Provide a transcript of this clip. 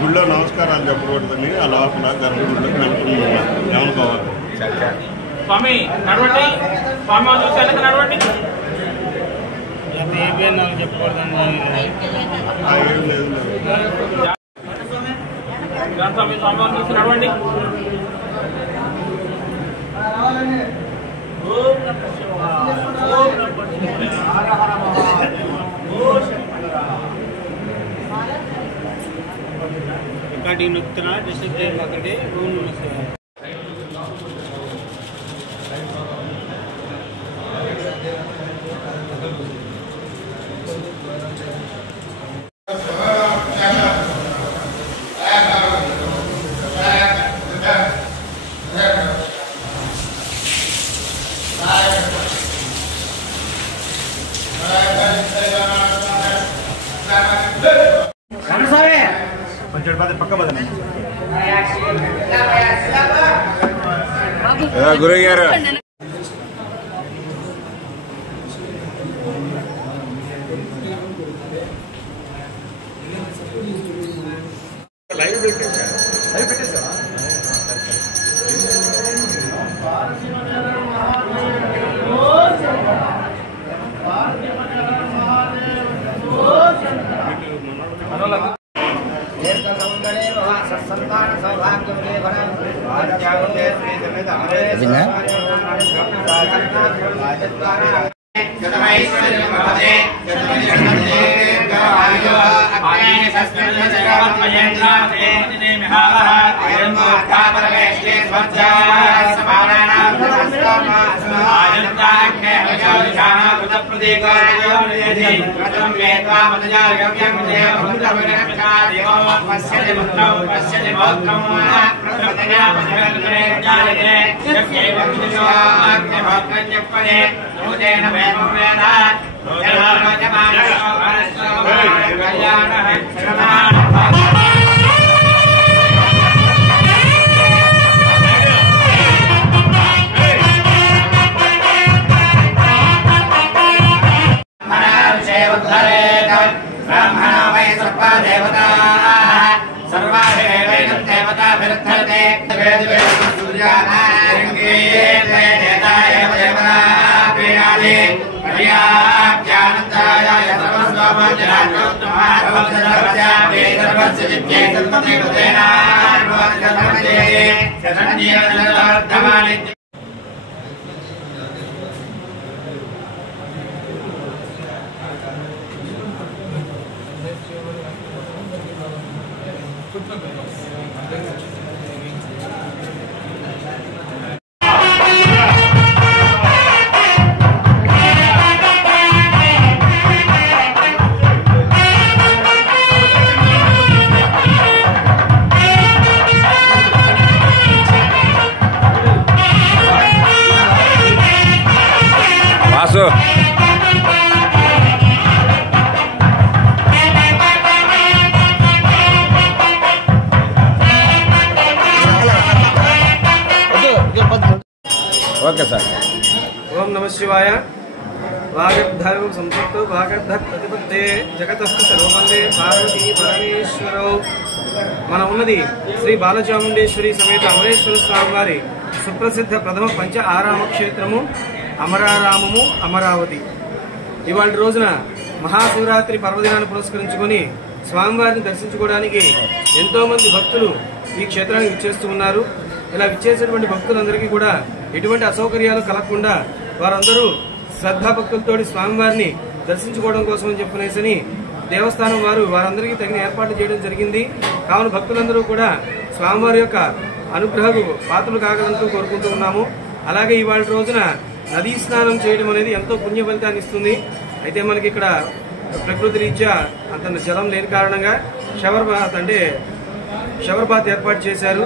గుళ్ళో నమస్కారాలు చెప్పకూడదని ఆ లోపల గర్భగుడిలోకి నడుపుతున్నాం. ఏమనుకోవాలి స్వామి నడవండి, స్వామి చూసి నడవండి. చెప్పకూడదని ఏం లేదు. స్వామి స్వామి చూసి నడవండి. रिकॉर्डिंग नुकतना डिस्ट्रिक्ट पकड़े रूम గురయ్య గారు వాసు ఓకే సార్. ओम नमः शिवाय वागर्धर्व संपत्तो वागर्ध प्रतिपत्ते जगतः सर्ववन्दे पार्वती परमेश्वरौ మన ఉన్నది శ్రీ బాలచాముండేశ్వరి సమేత అమరేశ్వర స్వామి వారి సుప్రసిద్ధ ప్రథమ పంచ ఆరామ క్షేత్రము అమరారామము అమరావతి. ఇవాళ రోజున మహాశివరాత్రి పర్వదినాన్ని పురస్కరించుకొని స్వామివారిని దర్శించుకోవడానికి ఎంతో మంది భక్తులు ఈ క్షేత్రానికి విచ్చేస్తూ ఉన్నారు. ఇలా విచ్చేసేటువంటి భక్తులందరికీ కూడా ఎటువంటి అసౌకర్యాలు కలగకుండా వారందరూ శ్రద్ధాభక్తులతో స్వామివారిని దర్శించుకోవడం కోసం అని చెప్పనేసి దేవస్థానం వారు వారందరికీ తగిన ఏర్పాట్లు చేయడం జరిగింది. కావున భక్తులందరూ కూడా స్వామివారి యొక్క అనుగ్రహకు పాత్రలు కాగలంటూ కోరుకుంటూ ఉన్నాము. అలాగే ఇవాళ రోజున నదీ స్నానం చేయడం అనేది ఎంతో పుణ్య ఫలితాన్ని ఇస్తుంది. అయితే మనకి ఇక్కడ ప్రకృతి రీత్యా అంత జలం లేని కారణంగా షవర్ బాత్ ఏర్పాటు చేశారు.